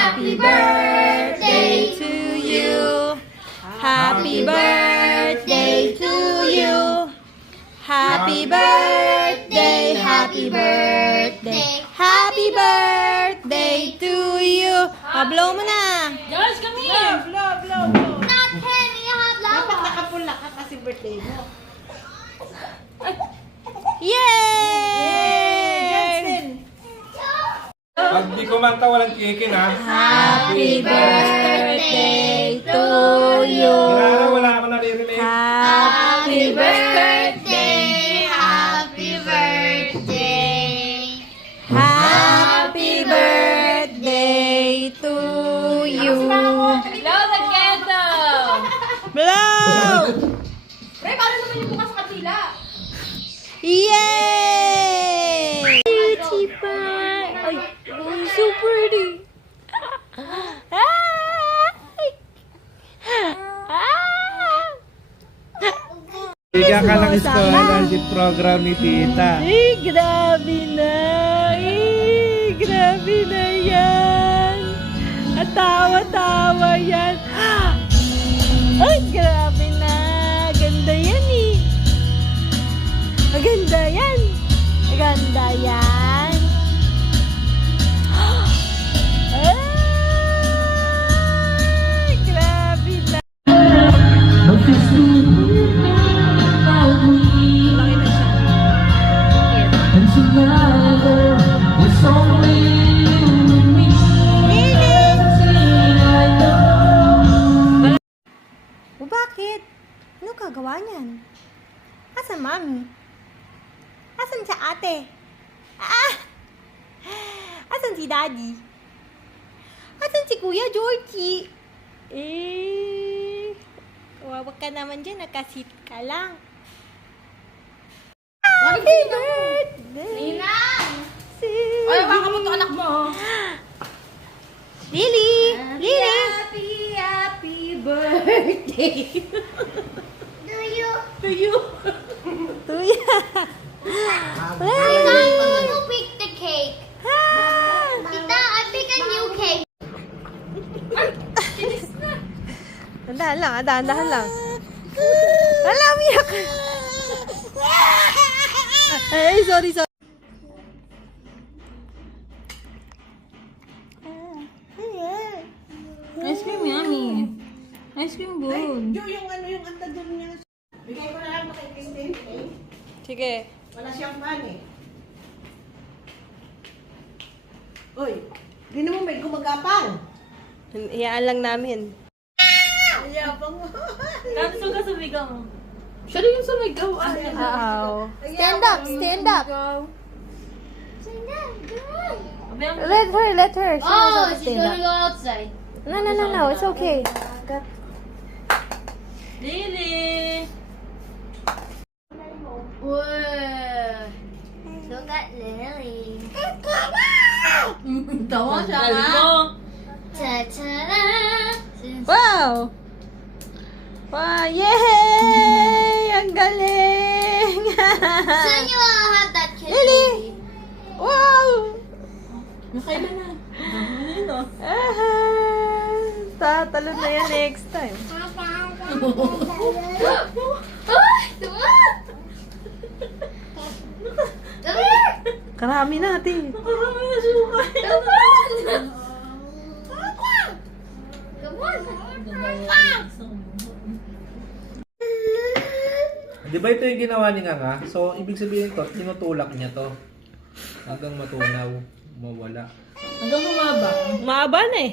Happy birthday to you. Happy birthday to you. Happy birthday, happy birthday, happy birthday to you. Blow mo na. Josh, come here. Blow. Not 10, you have Dapat flower. nakapula ka kasi birthday mo. Yay! Justin. Pag di kumanta, walang kikin ha. Happy birthday to you. Kinara, wala ako naririnig. Happy birthday, happy birthday. Happy birthday to you. Blow the candle. Blow! Pre, paano naman yung bukas sa kapila? Yay! Beauty pie! Ay, oh, so pretty! Bigyan ka ng scholarship program ni tita. Grabe na! Grabe na yan! At tawa-tawa yan! Ay, grabe na! Ganda yan eh! Maganda yan! Maganda yan! Ay, grabe na! Laki na siya. O bakit? Ano kagawa niyan? Asan mami? Asan si ate? Ah! Asan si daddy? Asan si Kuya Georgie? Kawawa ka naman dyan, nakasit ka lang. Happy birthday! to Ay, baka mo you. to anak mo. Lily! Lily! Happy birthday. To you. To you. Tuya! Tita, I'm going to pick the cake. Ah! Tita, I pick a new cake. Dahan lang, dahan lang. Wala, umiyak. Ay, sorry. Ice cream yummy. Ice cream good. Jo, yung anda doon niya. Bigay ko na lang kay Christine. Eh? Sige. Wala siyang pan eh. Uy, di naman may gumagapang. Iyaan lang namin. Ayabang mo. Kanso ka sumigaw mo. Siya rin yung sumigaw. Stand up, stand up. Abang, Let her. She knows how Oh, to she's stand gonna up. go outside. No, it's okay. Lily. Whoa. Look at Lily. Tawa siya Ah. nga. Ta-ta-da. Wow! Wow, yay! Ang galing! Soon you will have that kid. Lily. Wow! Nakailan na. Ano? Tatalo na yan next time. Karami natin. Nakarami na suka. Di ba ito yung ginawa ni Nga? So, ibig sabihin to, tinutulak niya to. Hanggang matunaw, mawala. Hanggang humaba. Maaba na eh.